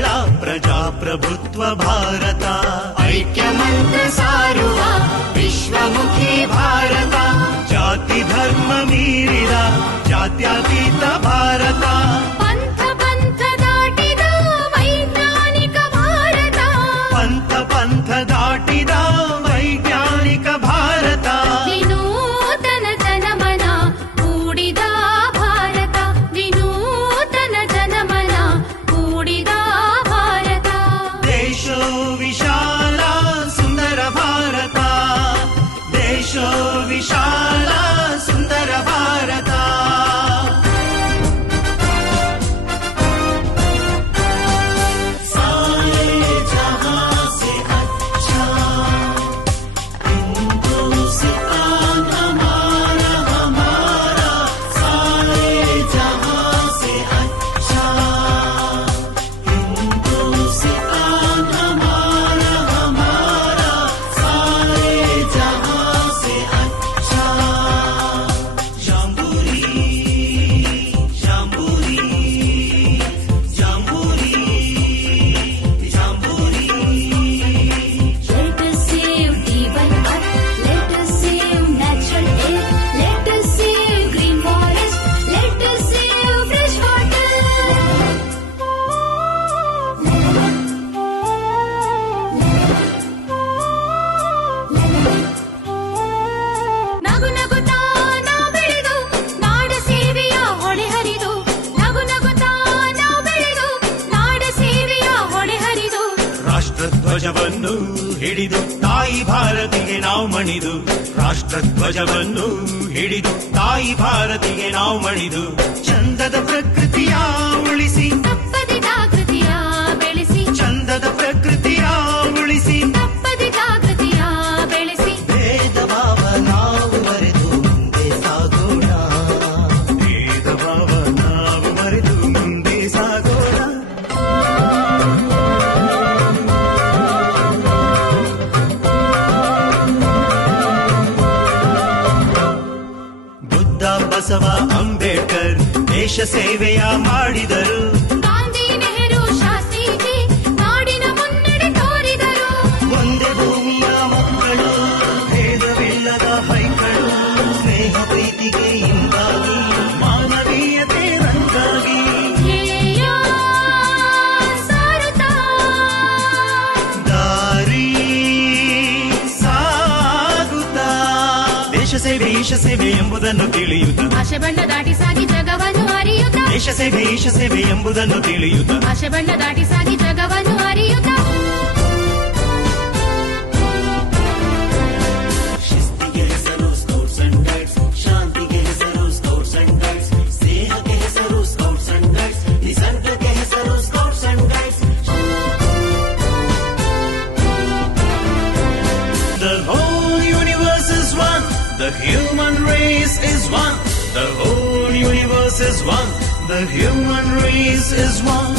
ಮಕ್ಕಳ ಪ್ರಜಾಪ್ರಭುತ್ವ ಭಾರತ, ಐಕ್ಯ ಮಂತ್ರ ಸಾರುವ ವಿಶ್ವಮುಖಿ ಭಾರತ, ಜಾತಿ ಧರ್ಮ ಮೀರಿದ ಜಾತ್ಯತೀತ ಭಾರತ, ಪಂಥ ಪಂಥ ದಾಟಿದ ವೈಜ್ಞಾನಿಕ ಭಾರತ, ಪಂಥ ಪಂಥ ದಾಟಿದ ವೈಜ್ಞಾನಿಕ ಭಾರತ, ವಿನೂತನ ಜನಮನ ಕೂಡಿದ ಭಾರತ, ವಿನೂತನ ಜನಮನ ಕೂಡಿದ ಭಾರತ, ದೇಶೋ ವಿಶಾಲ ಸುಂದರ ಭಾರತ, ದೇಶೋ ವಿಶಾಲ ಸುಂದರ ಭಾರತ. ರಾಷ್ಟ್ರಧ್ವಜವನ್ನು ಹಿಡಿದು ತಾಯಿ ಭಾರತಿಗೆ ನಾವು ಮಣಿದು, ರಾಷ್ಟ್ರಧ್ವಜವನ್ನು ಹಿಡಿದು ತಾಯಿ ಭಾರತಿಗೆ ನಾವು ಮಣಿದು, ಚಂದದ ಪ್ರಕೃತಿಯ ಉಳಿಸಿ ತಪ್ಪದೆ ಜಾಗೃತಿಯ ಬೆಳೆಸಿ, ಚಂದದ ಪ್ರಕೃತಿಯ ಉಳಿಸಿ ತಪ್ಪದೆ ಜಾಗೃತಿಯ ಬೆಳೆಸಿ, ಭೇದ ಭಾವ ನಾವು ಮರೆತು ಮುಂದೆ ಸಾಗೋಣ, ಭೇದ ಭಾವ ನಾವು ಮರೆತು ಮುಂದೆ ಸಾಗೋಣ. ಬಸವ ಅಂಬೇಡ್ಕರ್ ದೇಶ ಸೇವೆಯ ಮಾಡಿದರು, ಗಾಂಧಿ ನೆಹರು ಶಾಸ್ತ್ರೀಜಿ ನಾಡಿನ ಮುನ್ನಡೆ ತೋರಿದರು, ಒಂದೇ ಭೂಮಿಯ ಮಕ್ಕಳು ಭೇದವಿಲ್ಲದ ಹೈಕಳು, ಸ್ನೇಹ ಪ್ರೀತಿಗೆ ಇಂದಾಗಿ ಮಾನವೀಯತೆ ರಂಗಾಗಿ, ಧ್ಯೇಯ ಸಾರುತ್ತಾ ದಾರಿ ಸಾಗುತ್ತಾ, ದೇಶ ಸೇವೆ ಎಂಬುದನ್ನು ತಿಳಿಯುತ್ತ, ಭಾಷೆ ಬಣ್ಣ ದಾಟಿ ಸಾಗಿ ಜಗವನ್ನು ಅರಿಯುತ್ತ, ದೇಶ ಸೇವೆ ಎಂಬುದನ್ನು ತಿಳಿಯುತ್ತ, ಭಾಷೆ ಬಣ್ಣ ದಾಟಿ ಸಾಗಿ ಜಗವನ್ನು ಅರಿಯುತ್ತ, ಶಿಸ್ತಿಗೆ ಹೆಸರು ಸ್ಕೌಟ್ಸ್ ಅಂಡ್ ಗೈಡ್ಸ್, ಶಾಂತಿಗೆ ಹೆಸರು ಸ್ಕೌಟ್ಸ್ ಅಂಡ್ ಗೈಡ್ಸ್, ಸ್ನೇಹಕ್ಕೆ ಹೆಸರು ಸ್ಕೌಟ್ಸ್ ಅಂಡ್ ಗೈಡ್ಸ್, ನಿಸರ್ಗಕ್ಕೆ ಹೆಸರು scouts and guides. The whole universe is one, the human race is one, the whole universe is one, the human race is one.